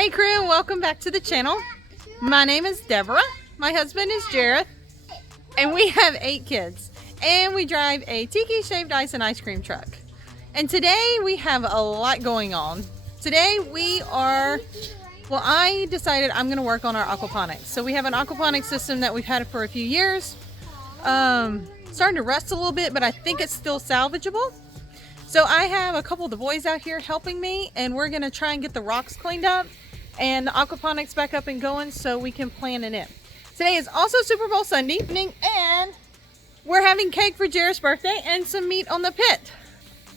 Hey crew, and welcome back to the channel. My name is Deborah, my husband is Jareth, and we have 8 kids. And we drive a tiki shaved ice and ice cream truck. And today we have a lot going on. Today I decided I'm gonna work on our aquaponics. So we have an aquaponics system that we've had for a few years. Starting to rust a little bit, but I think it's still salvageable. So I have a couple of the boys out here helping me, and we're gonna try and get the rocks cleaned up and the aquaponics back up and going so we can plant it in. Today is also Super Bowl Sunday evening, and we're having cake for Jared's birthday and some meat on the pit.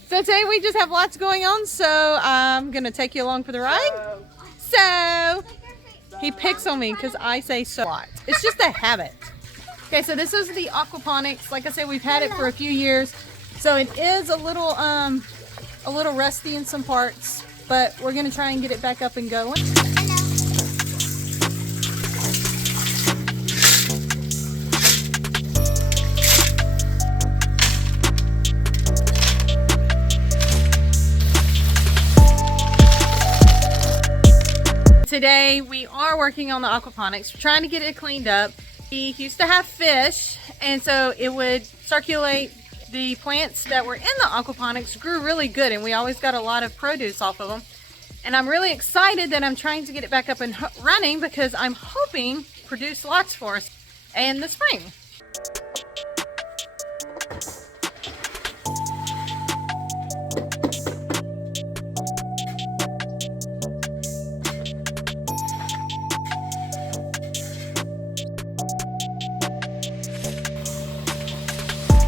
So today we just have lots going on, so I'm gonna take you along for the ride. So he picks on me because I say so a lot. It's just a habit. Okay, so this is the aquaponics. Like I said, we've had it for a few years, so it is a little rusty in some parts, but we're gonna try and get it back up and going. Today we are working on the aquaponics. We're trying to get it cleaned up. We used to have fish, and so it would circulate. The plants that were in the aquaponics grew really good, and we always got a lot of produce off of them. And I'm really excited that I'm trying to get it back up and running because I'm hoping to produce lots for us in the spring.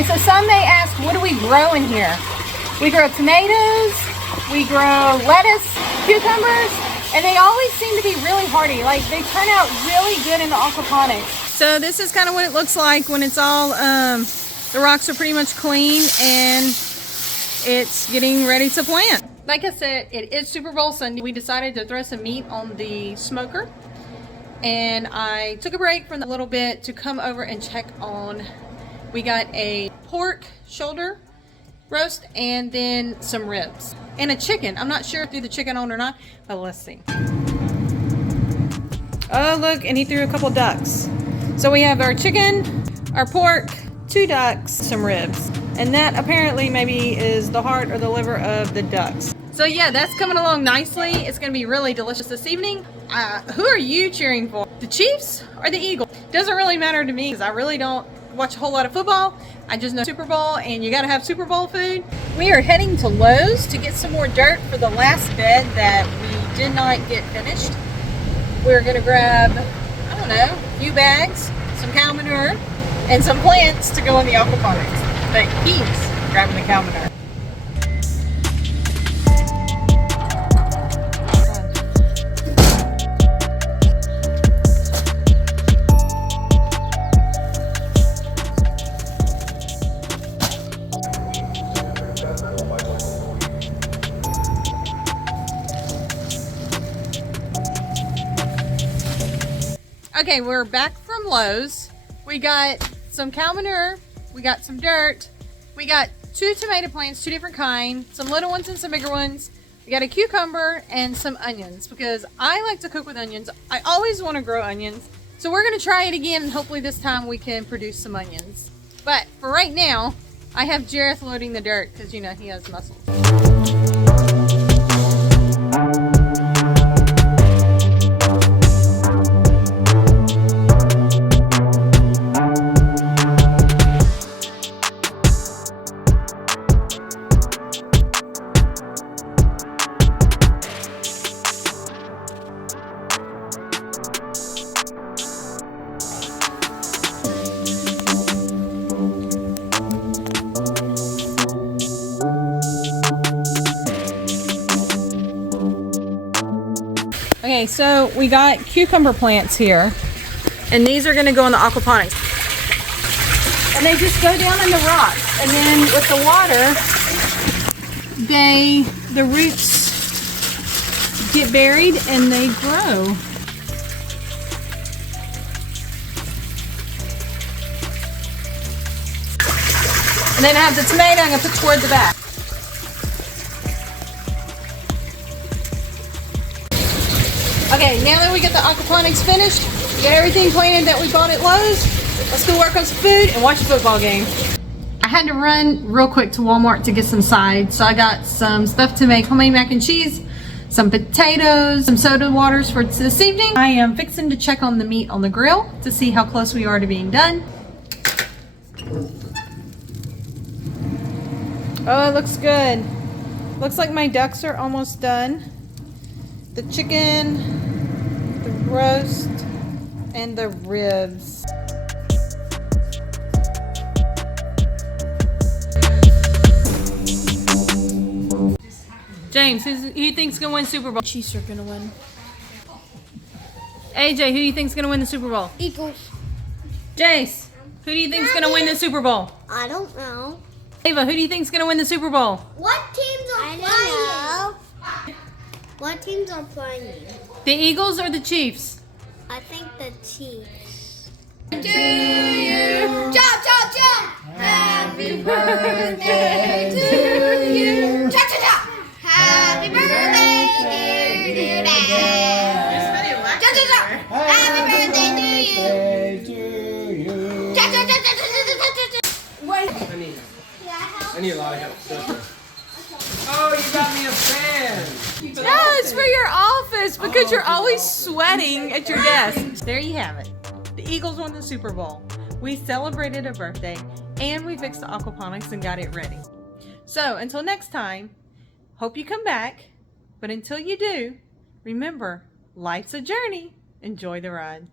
So some may ask, what do we grow in here? We grow tomatoes, we grow lettuce, cucumbers, and they always seem to be really hardy. Like, they turn out really good in the aquaponics. So this is kind of what it looks like when it's all, the rocks are pretty much clean and it's getting ready to plant. Like I said, it is Super Bowl Sunday. We decided to throw some meat on the smoker, and I took a break from a little bit to come over and check on. We got a pork shoulder roast and then some ribs and a chicken. I'm not sure if he threw the chicken on or not, but let's see. Oh look, and he threw a couple ducks. So we have our chicken, our pork, 2 ducks, some ribs. And that apparently maybe is the heart or the liver of the ducks. So yeah, that's coming along nicely. It's gonna be really delicious this evening. Who are you cheering for? The Chiefs or the Eagles? Doesn't really matter to me because I really don't watch a whole lot of football. I just know Super Bowl, and you gotta have Super Bowl food. We are heading to Lowe's to get some more dirt for the last bed that we did not get finished. We're gonna grab, I don't know, a few bags, some cow manure, and some plants to go in the aquaponics. But he's grabbing the cow manure. Okay, we're back from Lowe's. We got some cow manure, we got some dirt, we got 2 tomato plants, 2 different kinds, some little ones and some bigger ones. We got a cucumber and some onions because I like to cook with onions. I always want to grow onions. So we're going to try it again, and hopefully this time we can produce some onions. But for right now, I have Jareth loading the dirt because, you know, he has muscles. Okay, so we got cucumber plants here, and these are going to go in the aquaponics. And they just go down in the rocks, and then with the water, the roots get buried and they grow. And then I have the tomato I'm going to put toward the back. Okay, now that we get the aquaponics finished, we got everything planted that we bought at Lowe's. Let's go work on some food and watch a football game. I had to run real quick to Walmart to get some sides, so I got some stuff to make homemade mac and cheese, some potatoes, some soda waters for this evening. I am fixing to check on the meat on the grill to see how close we are to being done. Oh, it looks good. Looks like my ducks are almost done. The chicken, the roast, and the ribs. James, who do you think's gonna win Super Bowl? Chiefs are gonna win. AJ, who do you think's gonna win the Super Bowl? Eagles. Jace, who do you think's gonna win the Super Bowl? I don't know. Ava, who do you think's gonna win the Super Bowl? What teams are playing? What teams are playing? The Eagles or the Chiefs? I think the Chiefs. To you, jump, jump, jump! Happy birthday to you! Jump, jump, jump! Happy birthday, dear Dad! Jump, jump, jump! Happy birthday to you! Jump, jump, jump, jump, jump, jump, jump! Wait. I need a lot of help. Oh, you got me a fan! No, it's for your office because you're always sweating at your desk. There you have it. The Eagles won the Super Bowl. We celebrated a birthday and we fixed the aquaponics and got it ready. So until next time, hope you come back. But until you do, remember, life's a journey. Enjoy the ride.